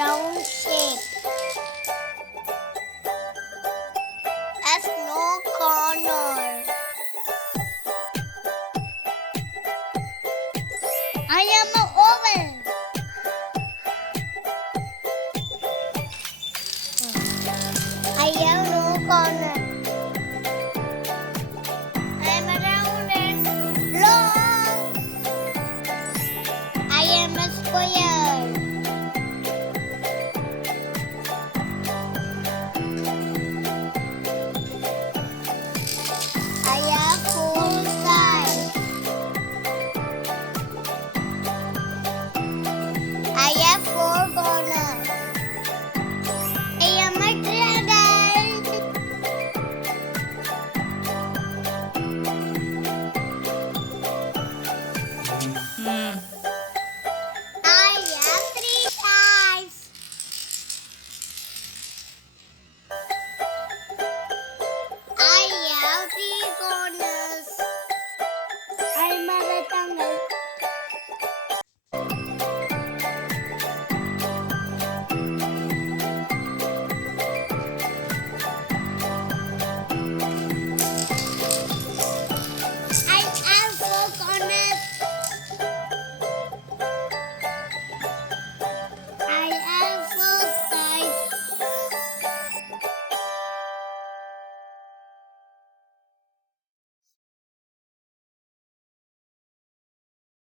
round shape. Has no corner. I am an oval. I have no corner. I am round and long. I am a square. I have four sides. I have four corners. I am a dragon. I have three sides. I have three corners. I am a rectangle.